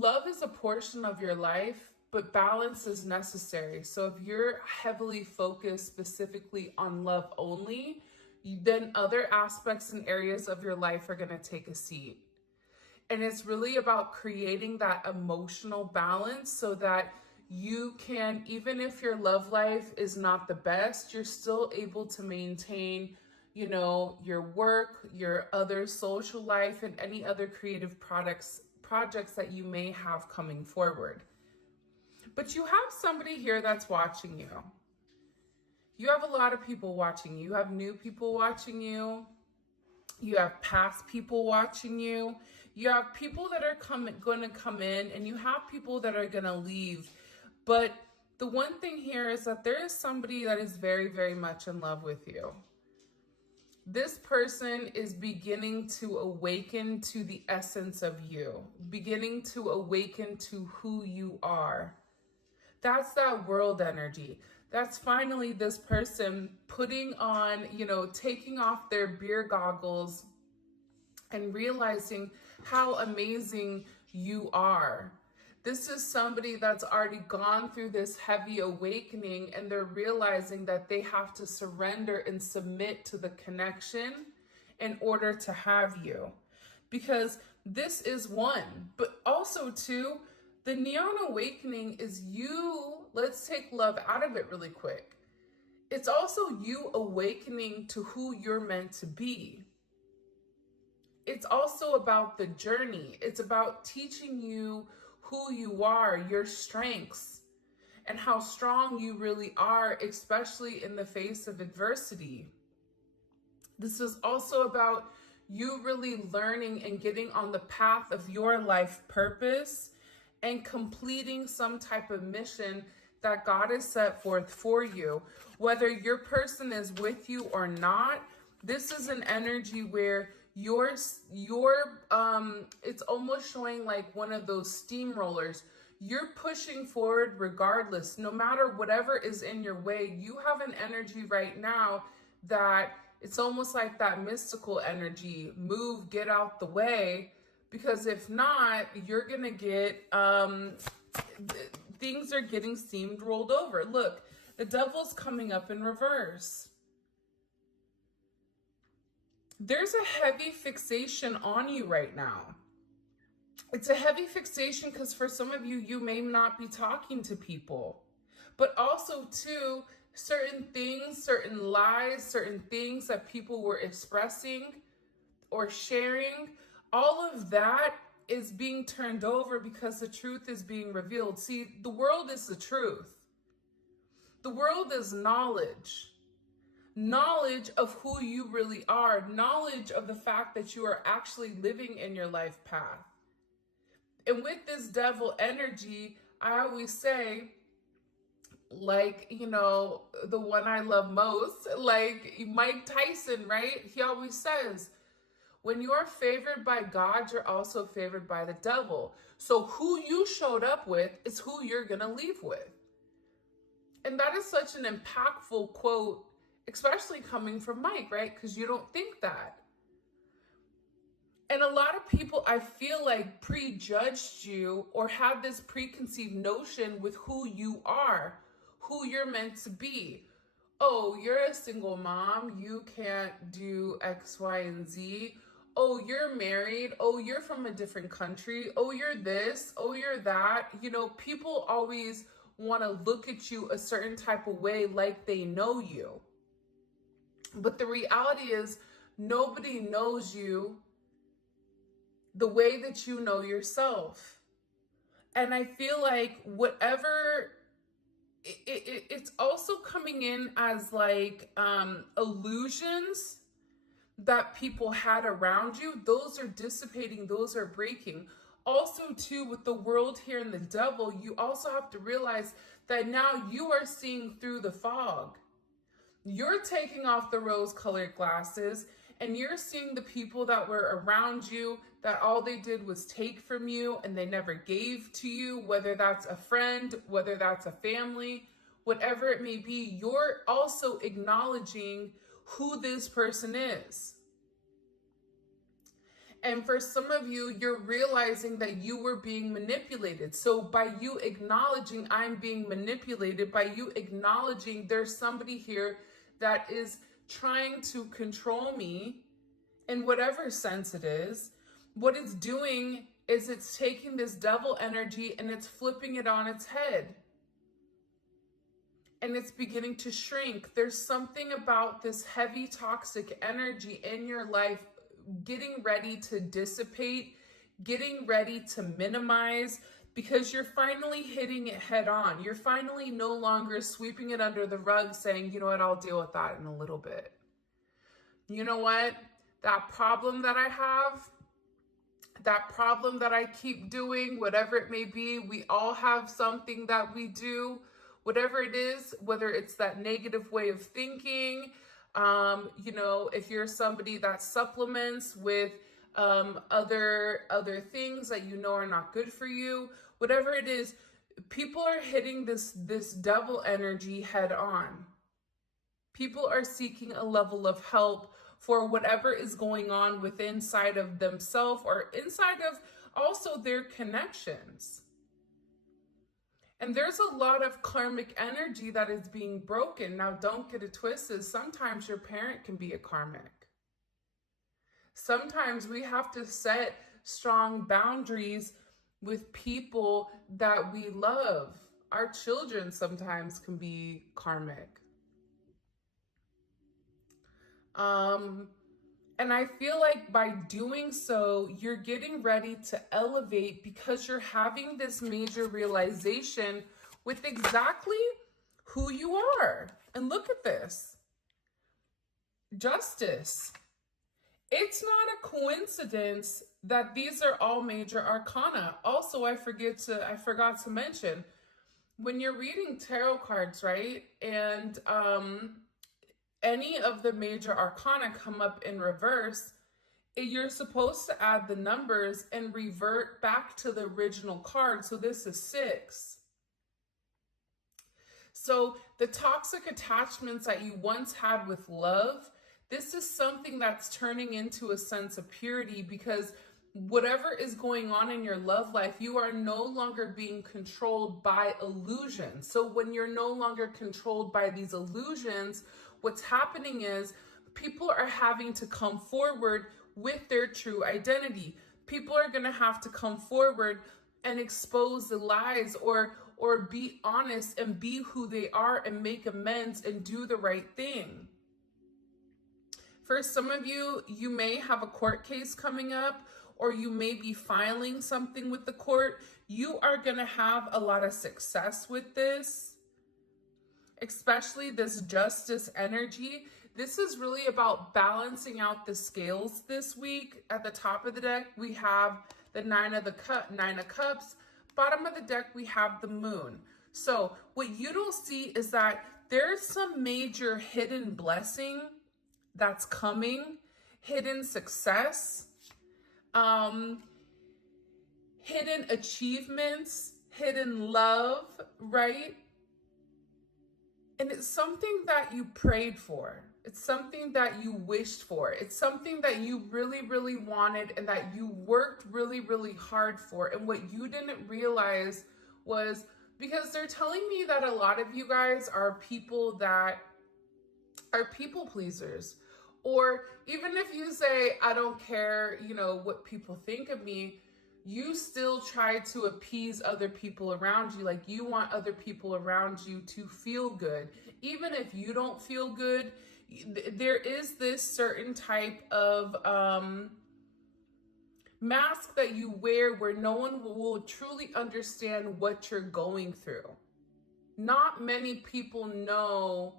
love is a portion of your life, but balance is necessary. So if you're heavily focused specifically on love only, then other aspects and areas of your life are going to take a seat. And it's really about creating that emotional balance so that you can, even if your love life is not the best, you're still able to maintain, your work, your other social life, and any other creative projects that you may have coming forward. But you have somebody here that's watching you. You have a lot of people watching you. You have new people watching you. You have past people watching you. You have people that are going to come in, and you have people that are going to leave. But the one thing here is that there is somebody that is very, very much in love with you. This person is beginning to awaken to the essence of you, beginning to awaken to who you are. That's that world energy. That's finally this person putting on, taking off their beer goggles and realizing how amazing you are. This is somebody that's already gone through this heavy awakening, and they're realizing that they have to surrender and submit to the connection in order to have you. Because this is one, but also two, the neon awakening is you. Let's take love out of it really quick. It's also you awakening to who you're meant to be. It's also about the journey. It's about teaching you who you are, your strengths, and how strong you really are, especially in the face of adversity. This is also about you really learning and getting on the path of your life purpose and completing some type of mission that God has set forth for you. Whether your person is with you or not, this is an energy where it's almost showing like one of those steamrollers. You're pushing forward regardless, no matter whatever is in your way. You have an energy right now that it's almost like that mystical energy. Move, get out the way, because if not, you're gonna get things are getting steamrolled over. Look, the devil's coming up in reverse. There's a heavy fixation on you right now. It's a heavy fixation because for some of you, you may not be talking to people, but also too, certain things, certain lies, certain things that people were expressing or sharing, all of that is being turned over because the truth is being revealed. See, the world is the truth. The world is knowledge. Knowledge of who you really are, knowledge of the fact that you are actually living in your life path. And with this devil energy, I always say, like, the one I love most, like Mike Tyson, right? He always says, when you are favored by God, you're also favored by the devil. So who you showed up with is who you're going to leave with. And that is such an impactful quote, especially coming from Mike, right? Because you don't think that. And a lot of people, I feel like, prejudged you or had this preconceived notion with who you are, who you're meant to be. Oh, you're a single mom. You can't do X, Y, and Z. Oh, you're married. Oh, you're from a different country. Oh, you're this. Oh, you're that. People always want to look at you a certain type of way like they know you. But the reality is nobody knows you the way that you know yourself. And I feel like it's also coming in as like illusions that people had around you. Those are dissipating, those are breaking. Also too, with the world here and the devil, you also have to realize that now you are seeing through the fog. You're taking off the rose-colored glasses and you're seeing the people that were around you that all they did was take from you and they never gave to you, whether that's a friend, whether that's a family, whatever it may be. You're also acknowledging who this person is. And for some of you, you're realizing that you were being manipulated. So by you acknowledging I'm being manipulated, by you acknowledging there's somebody here that is trying to control me in whatever sense it is, what it's doing is it's taking this devil energy and it's flipping it on its head. And it's beginning to shrink. There's something about this heavy toxic energy in your life getting ready to dissipate, getting ready to minimize, because you're finally hitting it head on. You're finally no longer sweeping it under the rug saying, you know what, I'll deal with that in a little bit. You know what? That problem that I have, that problem that I keep doing, whatever it may be, we all have something that we do, whatever it is, whether it's that negative way of thinking, you know, if you're somebody that supplements with other things that you know are not good for you, whatever it is, people are hitting this devil energy head on. People are seeking a level of help for whatever is going on with inside of themselves or inside of also their connections. And there's a lot of karmic energy that is being broken. Now, don't get it twisted. Sometimes your parent can be a karmic. Sometimes we have to set strong boundaries with people that we love. Our children sometimes can be karmic. And I feel like by doing so, you're getting ready to elevate because you're having this major realization with exactly who you are. And look at this. Justice. It's not a coincidence that these are all major arcana. Also, I forgot to mention, when you're reading tarot cards, right? And any of the major arcana come up in reverse, you're supposed to add the numbers and revert back to the original card. So this is 6. So the toxic attachments that you once had with love, this is something that's turning into a sense of purity, because whatever is going on in your love life, you are no longer being controlled by illusions. So when you're no longer controlled by these illusions, what's happening is people are having to come forward with their true identity. People are going to have to come forward and expose the lies or be honest and be who they are and make amends and do the right thing. For some of you, you may have a court case coming up, or you may be filing something with the court. You are going to have a lot of success with this, especially this justice energy. This is really about balancing out the scales this week. At the top of the deck, we have the Nine of Cups. Bottom of the deck, we have the Moon. So what you don't see is that there's some major hidden blessing that's coming, hidden success, hidden achievements, hidden love, right? And it's something that you prayed for. It's something that you wished for. It's something that you really, really wanted and that you worked really, really hard for. And what you didn't realize was, because they're telling me that a lot of you guys are people that are people pleasers. Or even if you say, I don't care, you know, what people think of me, you still try to appease other people around you. Like, you want other people around you to feel good. Even if you don't feel good, there is this certain type of mask that you wear where no one will truly understand what you're going through. Not many people know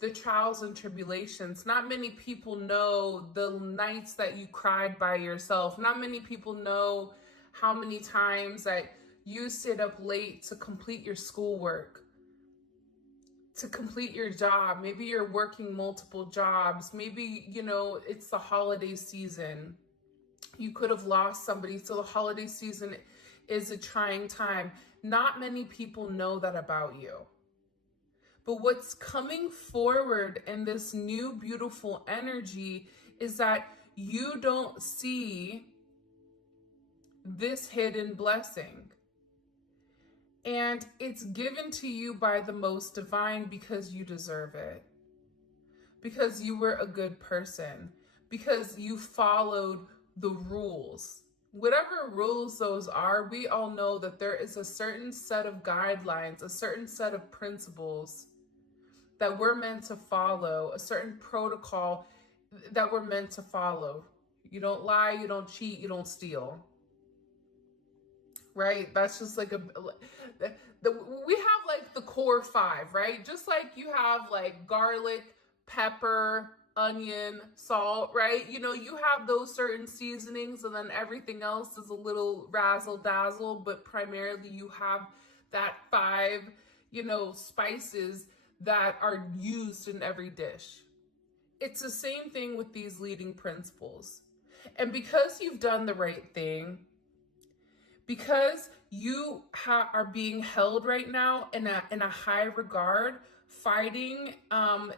the trials and tribulations. Not many people know the nights that you cried by yourself. Not many people know how many times that you sit up late to complete your schoolwork, to complete your job. Maybe you're working multiple jobs. Maybe, you know, it's the holiday season. You could have lost somebody. So the holiday season is a trying time. Not many people know that about you. But what's coming forward in this new beautiful energy is that you don't see this hidden blessing. And it's given to you by the most divine because you deserve it. Because you were a good person. Because you followed the rules. Whatever rules those are, we all know that there is a certain set of guidelines, a certain set of principles that we're meant to follow, a certain protocol that we're meant to follow. You don't lie, you don't cheat, you don't steal. Right? That's just like we have like the core 5, right? Just like you have like garlic, pepper, onion, salt, right? You know, you have those certain seasonings and then everything else is a little razzle dazzle, but primarily you have that 5, spices that are used in every dish. It's the same thing with these leading principles. And because you've done the right thing, because you are being held right now in a high regard, fighting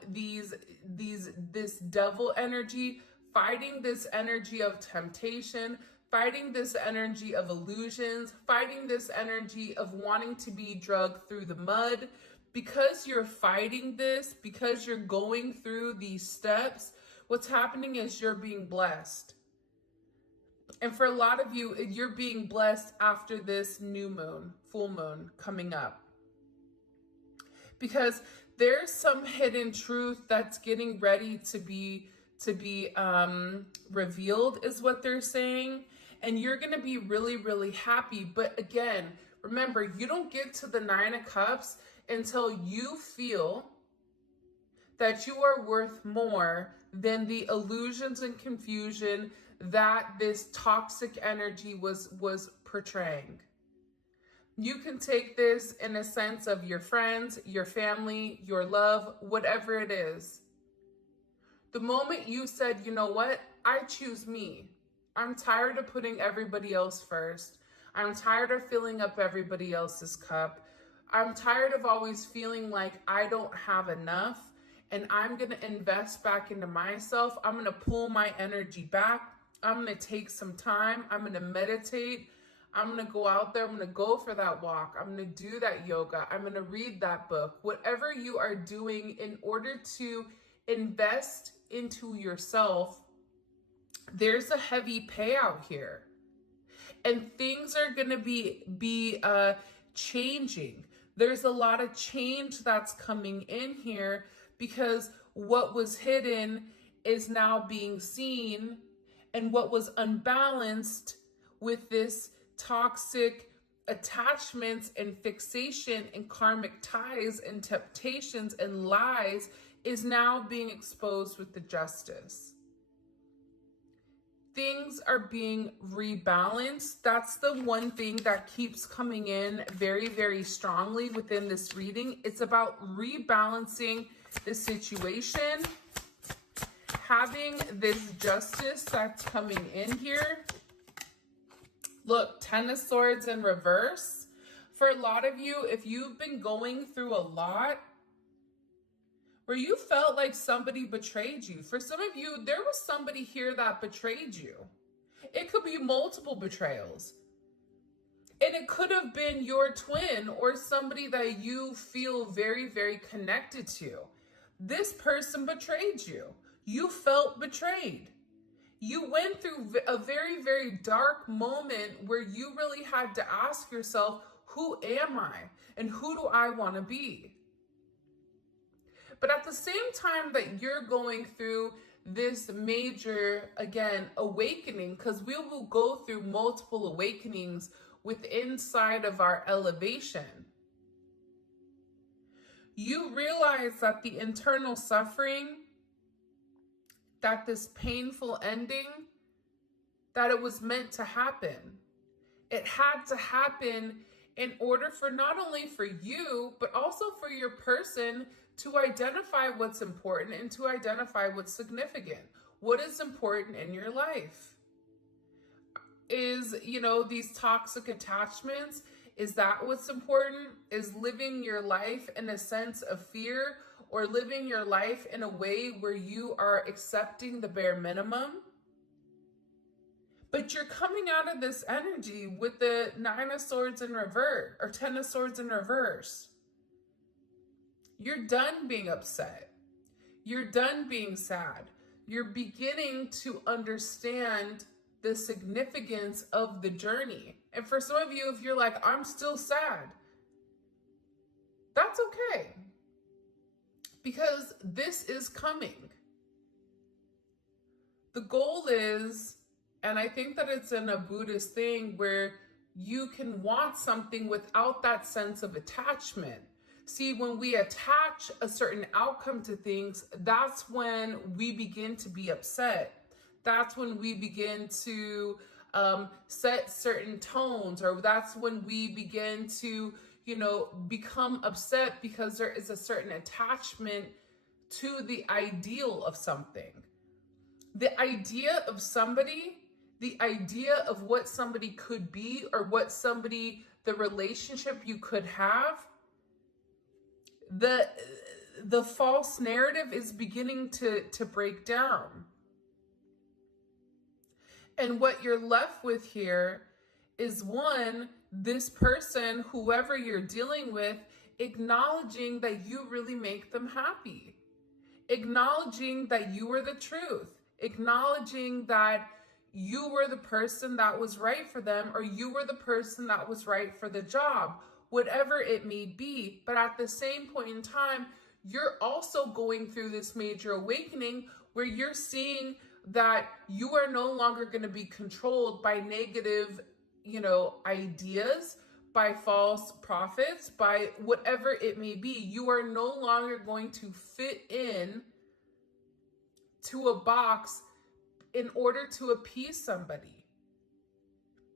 this devil energy, fighting this energy of temptation, fighting this energy of illusions, fighting this energy of wanting to be dragged through the mud. Because you're fighting this, because you're going through these steps, what's happening is you're being blessed. And for a lot of you, you're being blessed after this new moon, full moon coming up. Because there's some hidden truth that's getting ready to be revealed, is what they're saying. And you're going to be really, really happy. But again, remember, you don't get to the 9 of Cups until you feel that you are worth more than the illusions and confusion that this toxic energy was portraying. You can take this in a sense of your friends, your family, your love, whatever it is. The moment you said, you know what, I choose me. I'm tired of putting everybody else first. I'm tired of filling up everybody else's cup. I'm tired of always feeling like I don't have enough, and I'm going to invest back into myself. I'm going to pull my energy back. I'm going to take some time. I'm going to meditate. I'm going to go out there. I'm going to go for that walk. I'm going to do that yoga. I'm going to read that book. Whatever you are doing in order to invest into yourself, there's a heavy payout here. And things are going to be changing. There's a lot of change that's coming in here because what was hidden is now being seen, and what was unbalanced with this toxic attachments and fixation and karmic ties and temptations and lies is now being exposed with the justice. Things are being rebalanced. That's the one thing that keeps coming in very, very strongly within this reading. It's about rebalancing the situation, having this justice that's coming in here. Look, 10 of Swords in reverse. For a lot of you, if you've been going through a lot where you felt like somebody betrayed you. For some of you, there was somebody here that betrayed you. It could be multiple betrayals. And it could have been your twin or somebody that you feel very, very connected to. This person betrayed you. You felt betrayed. You went through a very, very dark moment where you really had to ask yourself, who am I? And who do I want to be? But at the same time that you're going through this major, again, awakening, because we will go through multiple awakenings inside of our elevation, you realize that the internal suffering, that this painful ending, that it was meant to happen. It had to happen in order for not only for you, but also for your person to identify what's important and to identify what's significant. What is important in your life? Is, these toxic attachments, is that what's important? Is living your life in a sense of fear, or living your life in a way where you are accepting the bare minimum? But you're coming out of this energy with the 9 of Swords in reverse, or 10 of Swords in reverse. You're done being upset. You're done being sad. You're beginning to understand the significance of the journey. And for some of you, if you're like, I'm still sad, that's okay. Because this is coming. The goal is, and I think that it's in a Buddhist thing where you can want something without that sense of attachment. See, when we attach a certain outcome to things, that's when we begin to be upset. That's when we begin to set certain tones, or that's when we begin to, become upset because there is a certain attachment to the ideal of something. The idea of somebody, the idea of what somebody could be, or what the relationship you could have, the false narrative is beginning to break down. And what you're left with here is, one, this person, whoever you're dealing with, acknowledging that you really make them happy. Acknowledging that you were the truth. Acknowledging that you were the person that was right for them, or you were the person that was right for the job, whatever it may be. But at the same point in time, you're also going through this major awakening where you're seeing that you are no longer going to be controlled by negative, ideas, by false prophets, by whatever it may be. You are no longer going to fit in to a box in order to appease somebody.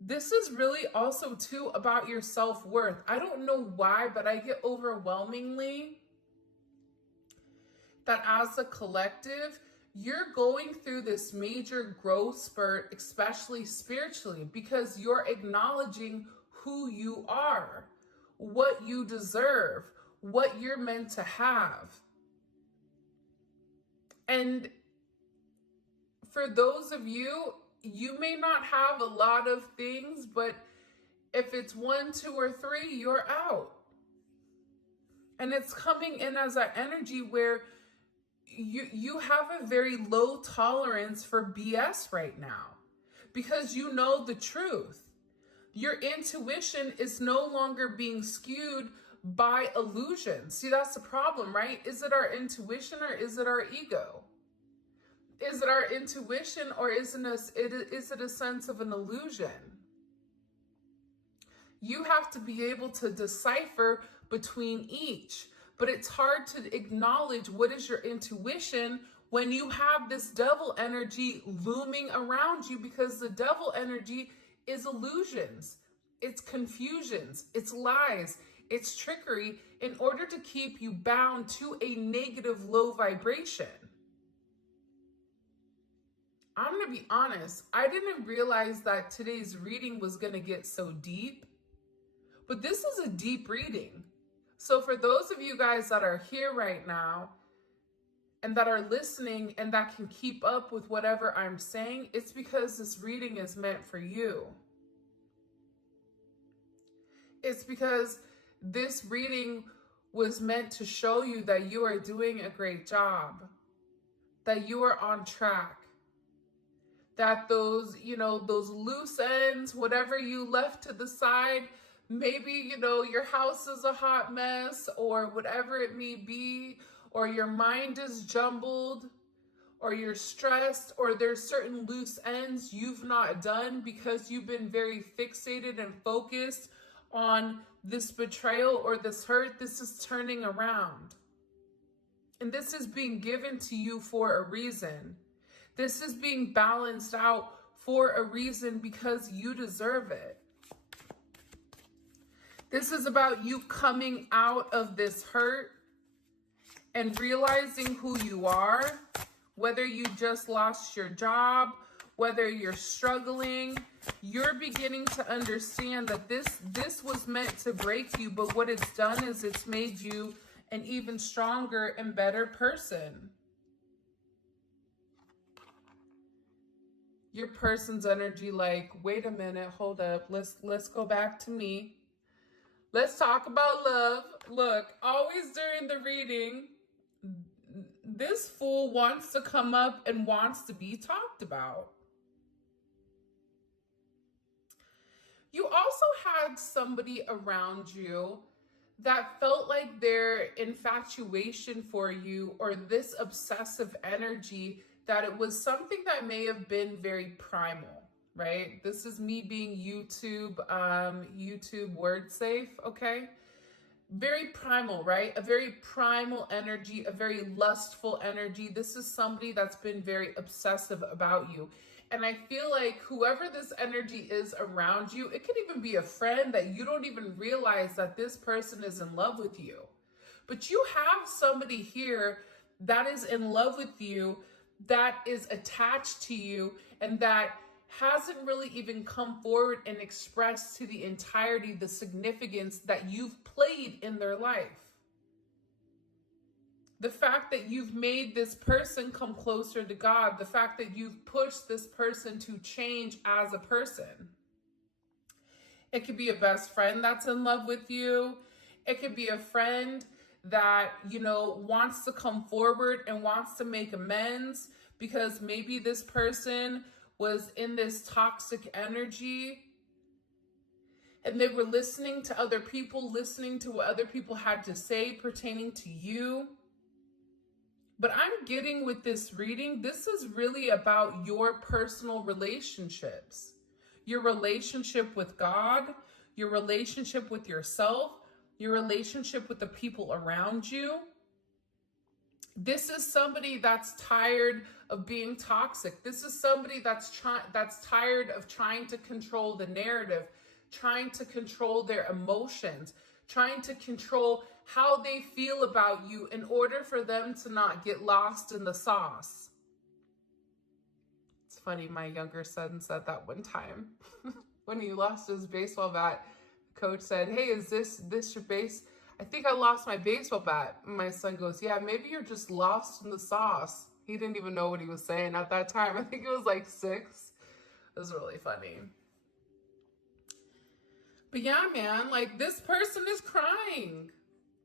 This is really also too about your self-worth. I don't know why, but I get overwhelmingly that as a collective, you're going through this major growth spurt, especially spiritually, because you're acknowledging who you are, what you deserve, what you're meant to have. And for those of you, you may not have a lot of things, but if it's 1, 2, or 3, you're out. And it's coming in as that energy where you have a very low tolerance for BS right now, because you know the truth. Your intuition is no longer being skewed by illusion. See, that's the problem, right? Is it our intuition, or is it our ego? Is it our intuition, or is it a sense of an illusion? You have to be able to decipher between each. But it's hard to acknowledge what is your intuition when you have this devil energy looming around you, because the devil energy is illusions, it's confusions, it's lies, it's trickery in order to keep you bound to a negative low vibration. I'm going to be honest, I didn't realize that today's reading was going to get so deep, but this is a deep reading. So for those of you guys that are here right now and that are listening and that can keep up with whatever I'm saying, it's because this reading is meant for you. It's because this reading was meant to show you that you are doing a great job, that you are on track, that those loose ends, whatever you left to the side, maybe, your house is a hot mess, or whatever it may be, or your mind is jumbled, or you're stressed, or there's certain loose ends you've not done because you've been very fixated and focused on this betrayal or this hurt. This is turning around. And this is being given to you for a reason. This is being balanced out for a reason, because you deserve it. This is about you coming out of this hurt and realizing who you are, whether you just lost your job, whether you're struggling. You're beginning to understand that this was meant to break you, but what it's done is it's made you an even stronger and better person. your person's energy like, wait a minute, hold up, let's go back to me. Let's talk about love. Look, always during the reading, this fool wants to come up and wants to be talked about. You also had somebody around you that felt like their infatuation for you, or this obsessive energy, that it was something that may have been very primal, right? This is me being YouTube word safe, okay? Very primal, right? A very primal energy, a very lustful energy. This is somebody that's been very obsessive about you. And I feel like whoever this energy is around you, it could even be a friend that you don't even realize that this person is in love with you. But you have somebody here that is in love with you, that is attached to you, and that hasn't really even come forward and expressed to the entirety the significance that you've played in their life. The fact that you've made this person come closer to God, the fact that you've pushed this person to change as a person. It could be a best friend that's in love with you. It could be a friend that, wants to come forward and wants to make amends because maybe this person was in this toxic energy and they were listening to other people, listening to what other people had to say pertaining to you. But I'm getting with this reading, this is really about your personal relationships. Your relationship with God, your relationship with yourself, your relationship with the people around you. This is somebody that's tired of being toxic. This is somebody that's tired of trying to control the narrative, trying to control their emotions, trying to control how they feel about you in order for them to not get lost in the sauce. It's funny, my younger son said that one time. When he lost his baseball bat, the coach said, "Hey, is this your base? I think I lost my baseball bat." And my son goes, "Yeah, maybe you're just lost in the sauce." He didn't even know what he was saying at that time. I think it was like 6. It was really funny. But yeah, man, like this person is crying.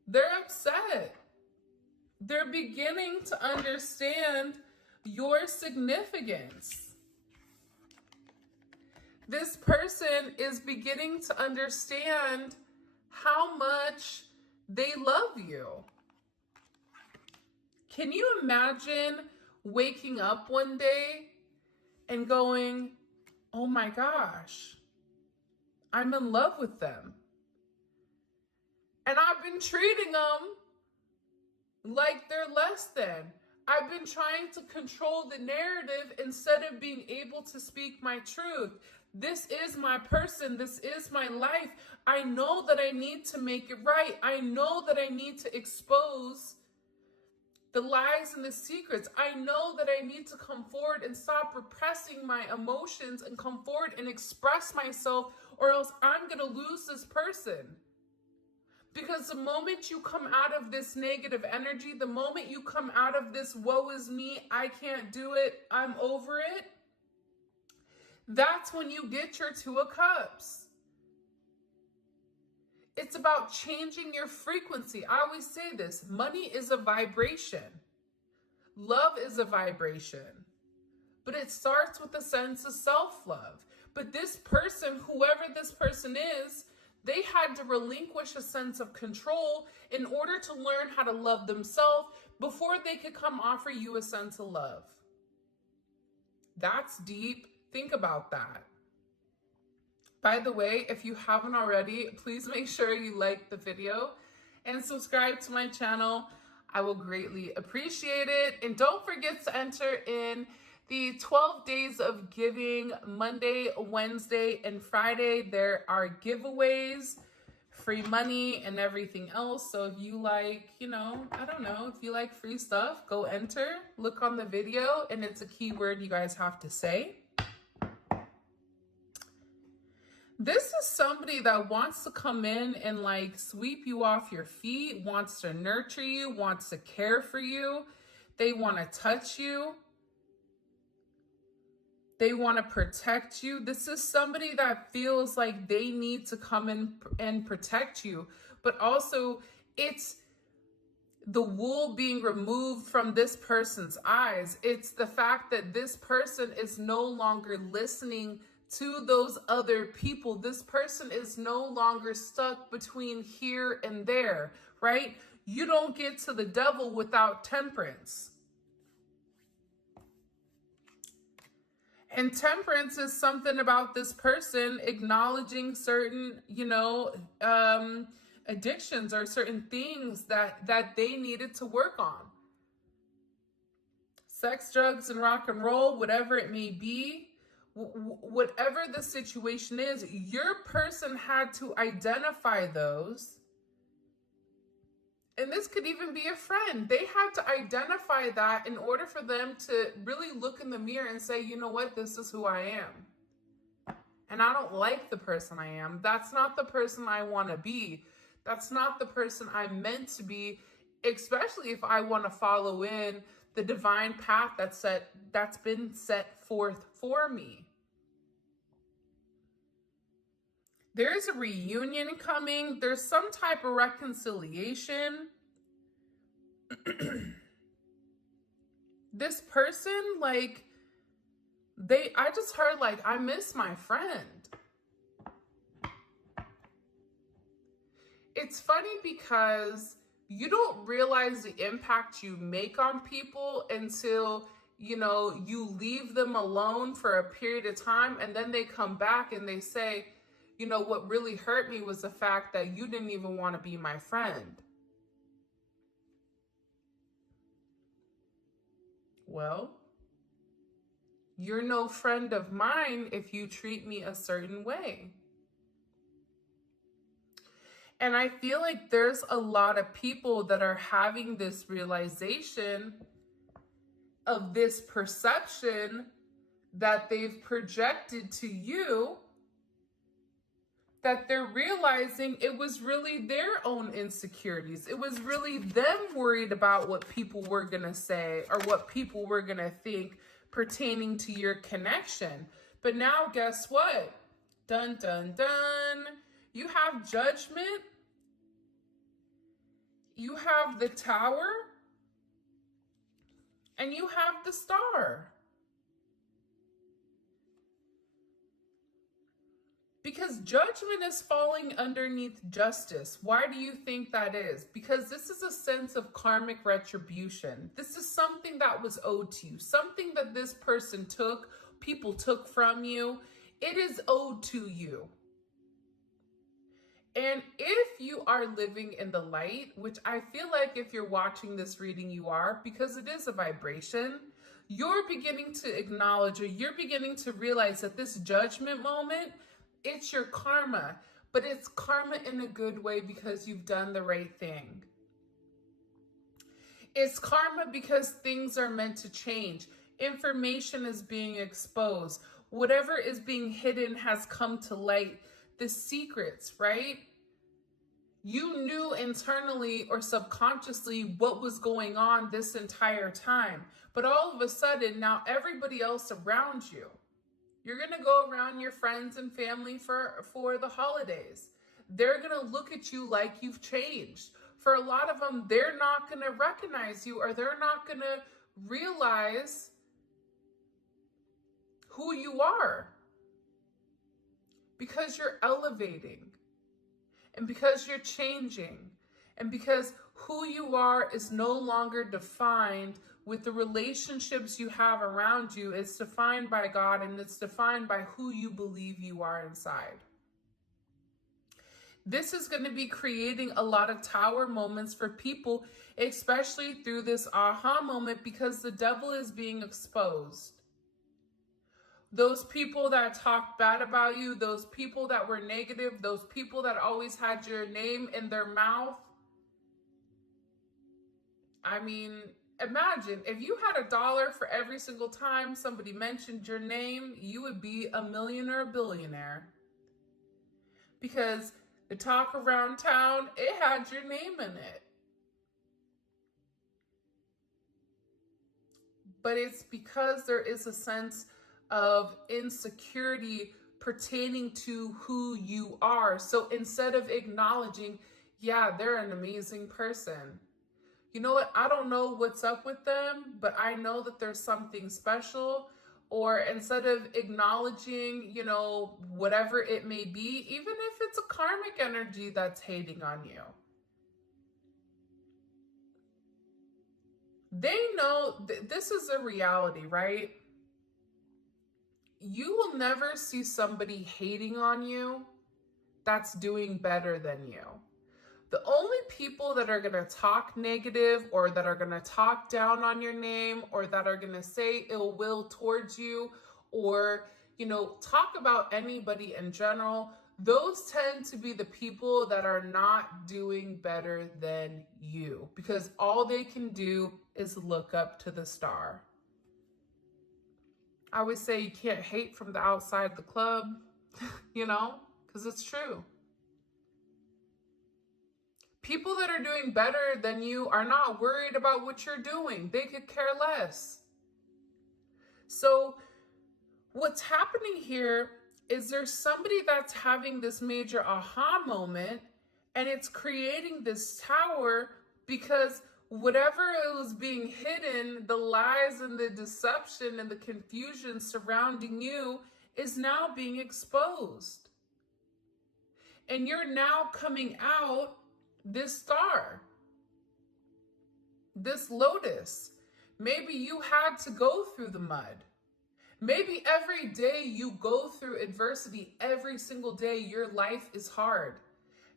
They're upset. They're beginning to understand your significance. This person is beginning to understand how much they love you. Can you imagine waking up one day and going, "Oh my gosh, I'm in love with them. And I've been treating them like they're less than. I've been trying to control the narrative instead of being able to speak my truth. This is my person. This is my life. I know that I need to make it right. I know that I need to expose the lies and the secrets. I know that I need to come forward and stop repressing my emotions and come forward and express myself, or else I'm going to lose this person." Because the moment you come out of this negative energy, the moment you come out of this woe is me, I can't do it, I'm over it, that's when you get your 2 of Cups. It's about changing your frequency. I always say this, money is a vibration. Love is a vibration. But it starts with a sense of self-love. But this person, whoever this person is, they had to relinquish a sense of control in order to learn how to love themselves before they could come offer you a sense of love. That's deep. Think about that. By the way, if you haven't already, please make sure you like the video and subscribe to my channel. I will greatly appreciate it. And don't forget to enter in the 12 days of giving, Monday, Wednesday, and Friday. There are giveaways, free money, and everything else. So if you like, if you like free stuff, go enter, look on the video, and it's a keyword you guys have to say. This is somebody that wants to come in and like sweep you off your feet, wants to nurture you, wants to care for you. They want to touch you. They want to protect you. This is somebody that feels like they need to come in and protect you. But also, it's the wool being removed from this person's eyes. It's the fact that this person is no longer listening to those other people. This person is no longer stuck between here and there, right? You don't get to the devil without temperance. And temperance is something about this person acknowledging certain, addictions or certain things that they needed to work on. Sex, drugs, and rock and roll, whatever it may be, whatever the situation is, your person had to identify those. And this could even be a friend. They had to identify that in order for them to really look in the mirror and say, you know what, this is who I am. And I don't like the person I am. That's not the person I want to be. That's not the person I'm meant to be, especially if I want to follow in the divine path that's been set forth for me. There is a reunion coming. There's some type of reconciliation. This person, I just heard, I miss my friend. It's funny because you don't realize the impact you make on people until, you leave them alone for a period of time, and then they come back and they say, what really hurt me was the fact that you didn't even want to be my friend. Well, you're no friend of mine if you treat me a certain way. And I feel like there's a lot of people that are having this realization of this perception that they've projected to you, that they're realizing it was really their own insecurities. It was really them worried about what people were going to say or what people were going to think pertaining to your connection. But now guess what? Dun, dun, dun. You have Judgment. You have the Tower. And you have the Star. Because Judgment is falling underneath Justice. Why do you think that is? Because this is a sense of karmic retribution. This is something that was owed to you. Something that this person took, people took from you. It is owed to you. And if you are living in the light, which I feel like if you're watching this reading, you are, because it is a vibration, you're beginning to acknowledge, or you're beginning to realize that this judgment moment, it's your karma, but it's karma in a good way because you've done the right thing. It's karma because things are meant to change. Information is being exposed. Whatever is being hidden has come to light. The secrets, right? You knew internally or subconsciously what was going on this entire time. But all of a sudden, now everybody else around you, you're going to go around your friends and family for the holidays. They're going to look at you like you've changed. For a lot of them, they're not going to recognize you, or they're not going to realize who you are. Because you're elevating. And because you're changing. And because who you are is no longer defined with the relationships you have around you. It's defined by God, and it's defined by who you believe you are inside. This is going to be creating a lot of tower moments for people, especially through this aha moment, because the devil is being exposed. Those people that talked bad about you, those people that were negative, those people that always had your name in their mouth. I mean, imagine if you had $1 for every single time somebody mentioned your name, you would be a millionaire or a billionaire. Because the talk around town, it had your name in it. But it's because there is a sense of insecurity pertaining to who you are. So instead of acknowledging, yeah, they're an amazing person. You know what? I don't know what's up with them, but I know that there's something special. Or instead of acknowledging, whatever it may be, even if it's a karmic energy that's hating on you, they know this is a reality, right? You will never see somebody hating on you that's doing better than you. The only people that are going to talk negative or that are going to talk down on your name or that are going to say ill will towards you or, talk about anybody in general, those tend to be the people that are not doing better than you because all they can do is look up to the star. I always say you can't hate from the outside the club, because it's true. People that are doing better than you are not worried about what you're doing. They could care less. So what's happening here is there's somebody that's having this major aha moment and it's creating this tower because whatever it was being hidden, the lies and the deception and the confusion surrounding you is now being exposed. And you're now coming out this star, this lotus. Maybe you had to go through the mud. Maybe every day you go through adversity, every single day your life is hard.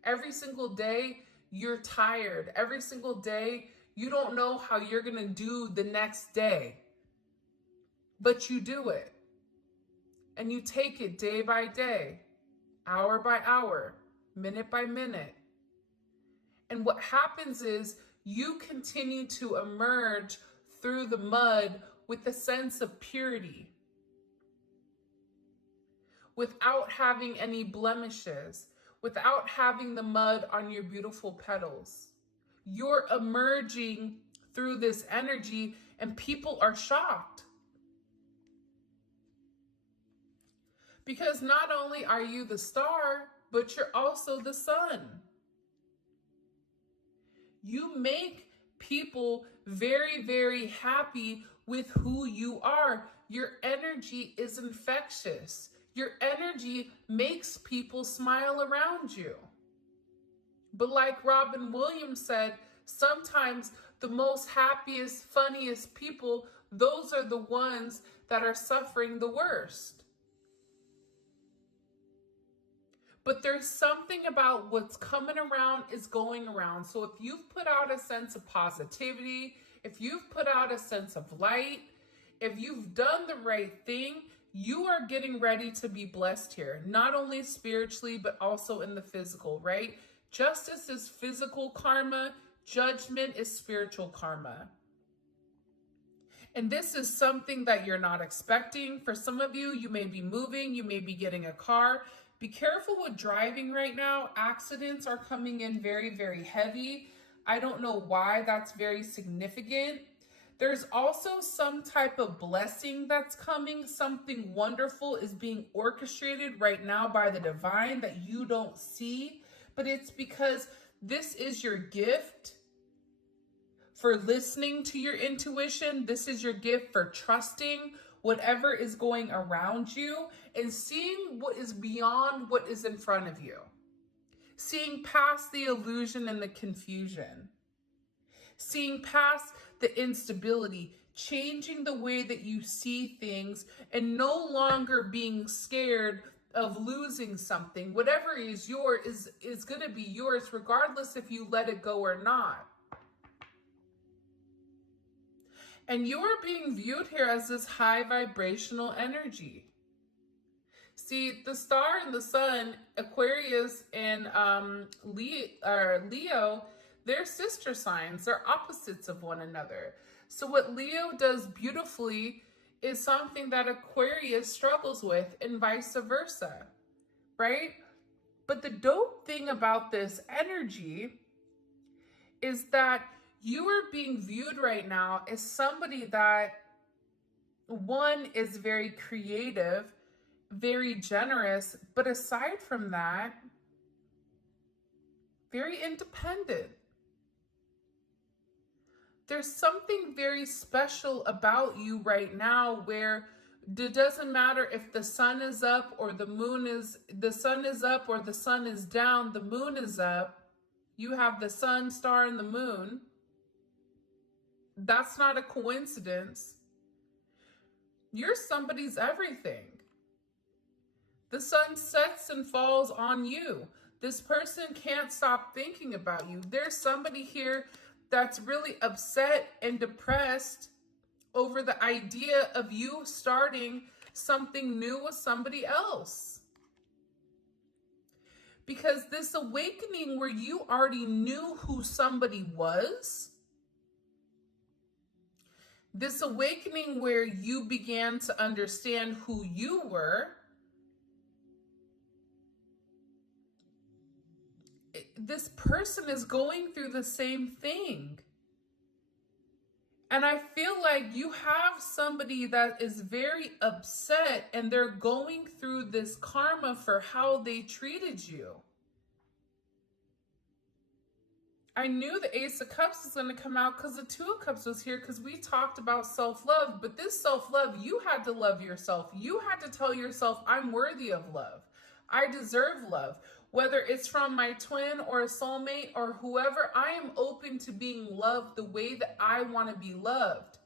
Every single day you're tired. Every single day you don't know how you're going to do the next day. But you do it. And you take it day by day, hour by hour, minute by minute. And what happens is you continue to emerge through the mud with a sense of purity, without having any blemishes, without having the mud on your beautiful petals. You're emerging through this energy and people are shocked. Because not only are you the star, but you're also the sun. You make people very, very happy with who you are. Your energy is infectious. Your energy makes people smile around you. But like Robin Williams said, sometimes the most happiest, funniest people, those are the ones that are suffering the worst. But there's something about what's coming around is going around. So if you've put out a sense of positivity, if you've put out a sense of light, if you've done the right thing, you are getting ready to be blessed here. Not only spiritually, but also in the physical, right? Justice is physical karma. Judgment is spiritual karma. And this is something that you're not expecting. For some of you, you may be moving, you may be getting a car. Be careful with driving right now. Accidents are coming in very, very heavy. I don't know why that's very significant. There's also some type of blessing that's coming. Something wonderful is being orchestrated right now by the divine that you don't see. But it's because this is your gift for listening to your intuition. This is your gift for trusting whatever is going around you and seeing what is beyond what is in front of you. Seeing past the illusion and the confusion. Seeing past the instability, changing the way that you see things and no longer being scared of losing something. Whatever is yours is going to be yours regardless if you let it go or not. And you are being viewed here as this high vibrational energy. See, the star and the sun, Aquarius and Leo, they're sister signs. They're opposites of one another. So what Leo does beautifully is something that Aquarius struggles with and vice versa, right? But the dope thing about this energy is that you are being viewed right now as somebody that one is very creative, very generous, but aside from that, very independent. There's something very special about you right now where it doesn't matter if the sun is up or the sun is up or the sun is down, the moon is up. You have the sun, star, and the moon. That's not a coincidence. You're somebody's everything. The sun sets and falls on you. This person can't stop thinking about you. There's somebody here that's really upset and depressed over the idea of you starting something new with somebody else. Because this awakening where you already knew who somebody was, this awakening where you began to understand who you were, this person is going through the same thing. And I feel like you have somebody that is very upset and they're going through this karma for how they treated you. I knew the Ace of Cups was going to come out because the Two of Cups was here because we talked about self-love. But this self-love, you had to love yourself. You had to tell yourself, I'm worthy of love. I deserve love. Whether it's from my twin or a soulmate or whoever, I am open to being loved the way that I want to be loved.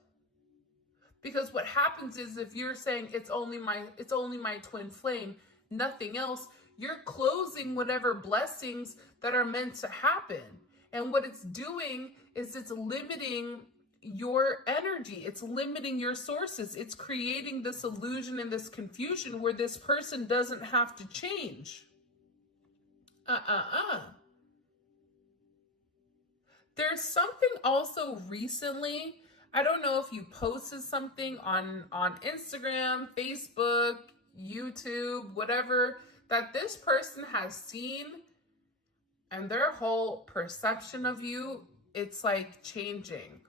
Because what happens is if you're saying it's only my twin flame, nothing else, you're closing whatever blessings that are meant to happen. And what it's doing is it's limiting your energy. It's limiting your sources. It's creating this illusion and this confusion where this person doesn't have to change. There's something also recently, I don't know if you posted something on Instagram, Facebook, YouTube, whatever, that this person has seen, and their whole perception of you, it's like changing.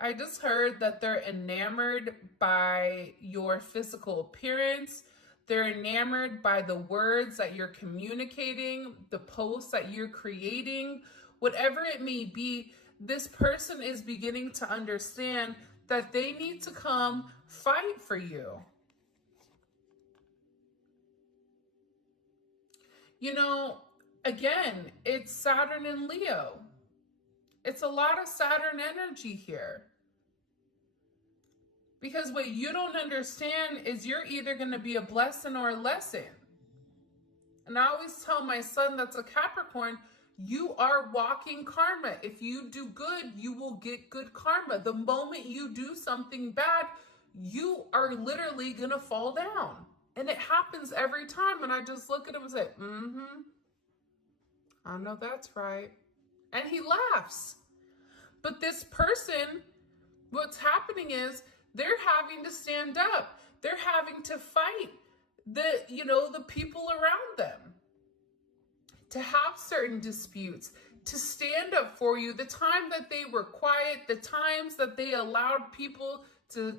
I just heard that they're enamored by your physical appearance. They're enamored by the words that you're communicating, the posts that you're creating, whatever it may be. This person is beginning to understand that they need to come fight for you. You know, again, it's Saturn and Leo. It's a lot of Saturn energy here. Because what you don't understand is you're either going to be a blessing or a lesson. And I always tell my son that's a Capricorn, you are walking karma. If you do good, you will get good karma. The moment you do something bad, you are literally going to fall down. And it happens every time. And I just look at him and say, I know that's right. And he laughs. But this person, what's happening is they're having to stand up. They're having to fight the people around them, to have certain disputes, to stand up for you. The time that they were quiet, the times that they allowed people to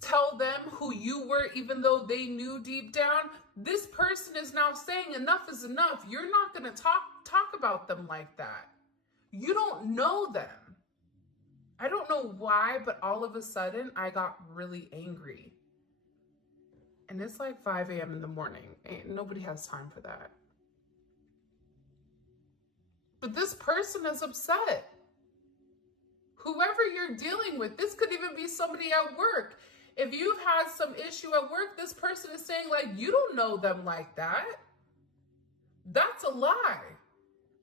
tell them who you were, even though they knew deep down, this person is now saying enough is enough. You're not going to talk about them like that. You don't know them. I don't know why, but all of a sudden I got really angry. And it's like 5 a.m. in the morning. Nobody has time for that. But this person is upset. Whoever you're dealing with, this could even be somebody at work. If you've had some issue at work, this person is saying like, you don't know them like that. That's a lie.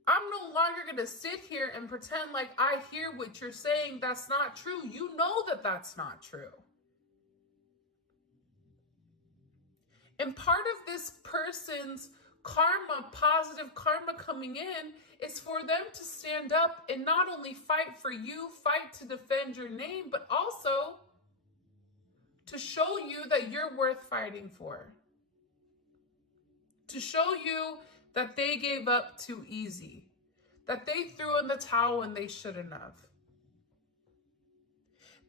I'm no longer going to sit here and pretend like I hear what you're saying. That's not true. You know that that's not true. And part of this person's karma, positive karma coming in, is for them to stand up and not only fight for you, fight to defend your name, but also to show you that you're worth fighting for. To show you that they gave up too easy, that they threw in the towel when they shouldn't have.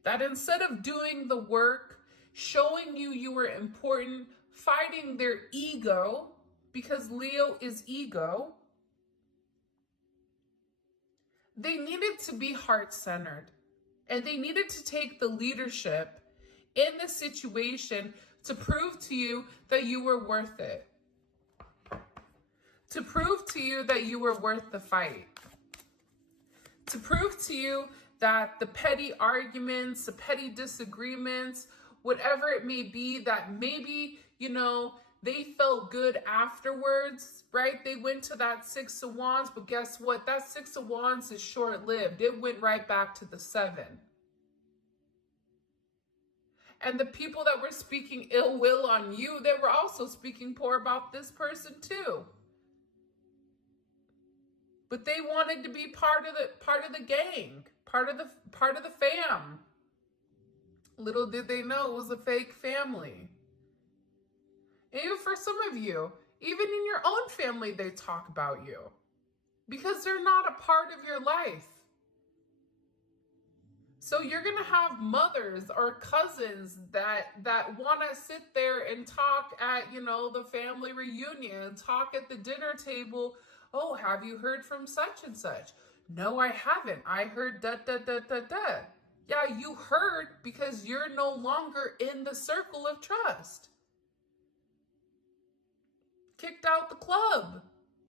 That instead of doing the work, showing you were important, fighting their ego, because Leo is ego, they needed to be heart-centered. And they needed to take the leadership in the situation to prove to you that you were worth it. To prove to you that you were worth the fight. To prove to you that the petty arguments, the petty disagreements, whatever it may be, that maybe, they felt good afterwards, right? They went to that Six of Wands, but guess what? That Six of Wands is short-lived. It went right back to the Seven. And the people that were speaking ill will on you, they were also speaking poor about this person too. But they wanted to be part of the gang, part of the fam. Little did they know it was a fake family. And even for some of you, even in your own family, they talk about you because they're not a part of your life. So you're going to have mothers or cousins that want to sit there and talk at, the family reunion, talk at the dinner table. Oh, have you heard from such and such? No, I haven't. I heard da, da, da, da, da. Yeah, you heard because you're no longer in the circle of trust. Kicked out the club.